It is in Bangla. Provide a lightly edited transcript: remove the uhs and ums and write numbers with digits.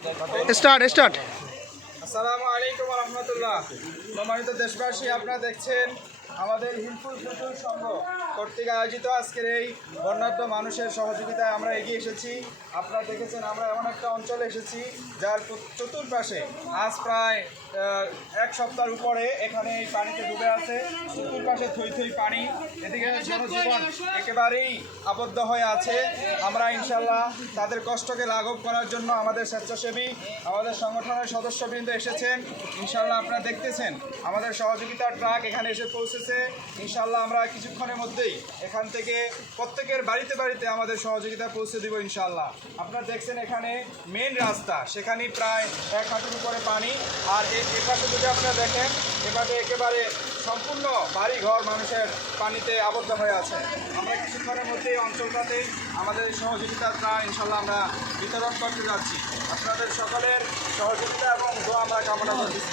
স্টার্ট। আসসালামু আলাইকুম ওয়া রাহমাতুল্লাহ। সম্মানিত দেশবাসী, আপনারা দেখছেন আমাদের হিলফুল ফুলফুল সংঘ কর্তৃক আয়োজিত আজকের এই বর্ণাঢ্য মানুষের সহযোগিতায় আমরা এগিয়ে এসেছি। আপনারা দেখেছেন আমরা এমন একটা অঞ্চলে এসেছি যার চতুর্পাশে আজ প্রায় এক সপ্তাহের উপরে এখানে এই পানিতে ডুবে আছে। চতুর্পাশে থই থই পানি, এদিকে জনজীবন একেবারেই আবদ্ধ হয়ে আছে। আমরা ইনশাল্লাহ তাদের কষ্টকে লাঘব করার জন্য আমাদের স্বেচ্ছাসেবী, আমাদের সংগঠনের সদস্যবৃন্দ এসেছেন। ইনশাল্লাহ আপনারা দেখতেছেন আমাদের সহযোগিতার ট্রাক এখানে এসে পৌঁছেছে। ইনশাল্লাহ আমরা কিছুক্ষণের মধ্যেই এখান থেকে প্রত্যেকের বাড়িতে বাড়িতে আমাদের সহযোগিতা পৌঁছে দিব ইনশাল্লাহ। আপনারা দেখছেন এখানে মেন রাস্তা, সেখানেই প্রায় 1 হাঁটুর উপরে পানি। আর এপাশে যদি আপনারা দেখেন, এপাশে একেবারে সম্পূর্ণ বাড়ি ঘর মানুষের পানিতে আবদ্ধ হয়ে আছে। আমরা কিছুক্ষণের মধ্যেই অঞ্চলটাতে আমাদের সহযোগিতাটা ইনশাল্লাহ আমরা বিতরণ করতে যাচ্ছি। আপনাদের সকলের সহযোগিতা এবং দোয়া আমরা কামনা করতেছি।